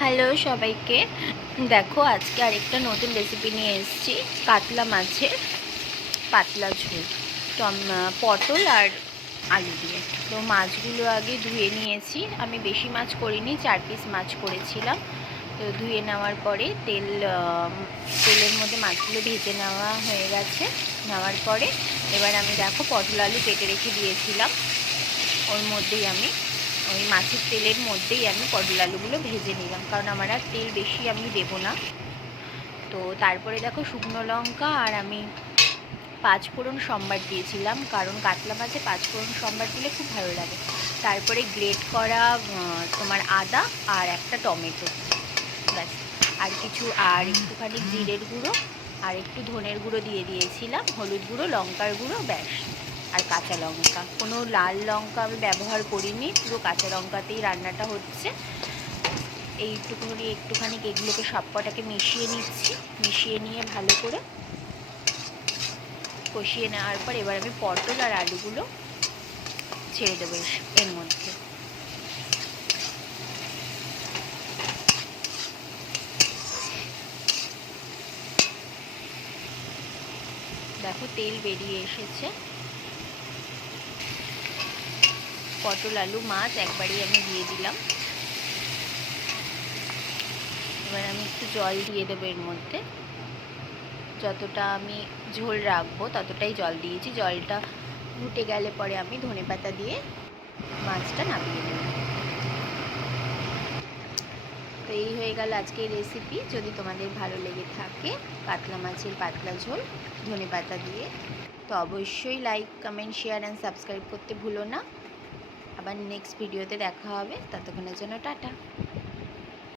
Hello সবাইকে। দেখো আজকে আরেকটা নতুন রেসিপি নিয়ে এসেছি, কাতলা মাছের পাতলা ঝোল পটল আর আলু দিয়ে। তো মাছগুলো আগে ধুয়ে নিয়েছি, আমি বেশি মাছ করিনি, 4 পিস মাছ করেছিলাম। তো ধুয়ে নেওয়ার পরে তেলের মধ্যে মাছগুলো ভেজে নেওয়া হয়ে গেছে। নেওয়ার পরে এবার আমি দেখো পটল আলু কেটে রেখে দিয়েছিলাম, ওর মধ্যেই আমি ওই মাছের তেলের মধ্যেই আমি পটল আলুগুলো ভেজে নিলাম, কারণ আমার আর তেল বেশি আমি দেবো না। তো তারপরে দেখো শুকনো লঙ্কা আর আমি 5 ফোড়ন সম্বার দিয়েছিলাম, কারণ কাতলা মাছে 5 ফোড়ন সম্বার দিলে খুব ভালো লাগে। তারপরে গ্রেট করা তোমার আদা আর একটা টমেটো, ব্যাস। আর কিছু আর একটুখানি জিরের গুঁড়ো আর একটু ধনের গুঁড়ো দিয়ে দিয়েছিলাম, হলুদ গুঁড়ো, লঙ্কার গুঁড়ো, ব্যাস। আর কাঁচা লঙ্কা, কোনো লাল লঙ্কা আমি ব্যবহার করিনি, পুরো কাঁচা লঙ্কাতেই রান্নাটা হচ্ছে। একটুখানি এগুলোকে সবকটাকে মিশিয়ে নিচ্ছি, মিশিয়ে নিয়ে ভালো করে কষিয়ে নেওয়ার পর এবার আমি পটল আর আলুগুলো ছেড়ে দেবো এর মধ্যে। দেখো তেল বেরিয়ে এসেছে, পটল আলু মাছ একবারই আমি দিয়ে দিলাম। এবার আমি একটু জল দিয়ে দেবো এর মধ্যে, যতটা আমি ঝোল রাখবো ততটাই জল দিয়েছি। জলটা ফুটে গেলে পরে আমি ধনেপাতা দিয়ে মাছটা নামিয়ে নেব। তো এই হয়ে গেল আজকের রেসিপি। যদি তোমাদের ভালো লেগে থাকে কাতলা মাছের পাতলা ঝোল ধনেপাতা দিয়ে, তো অবশ্যই like, comment, share and subscribe করতে ভুলো না। আবার নেক্সট ভিডিওতে দেখা হবে, ততক্ষণের জন্য টাটা।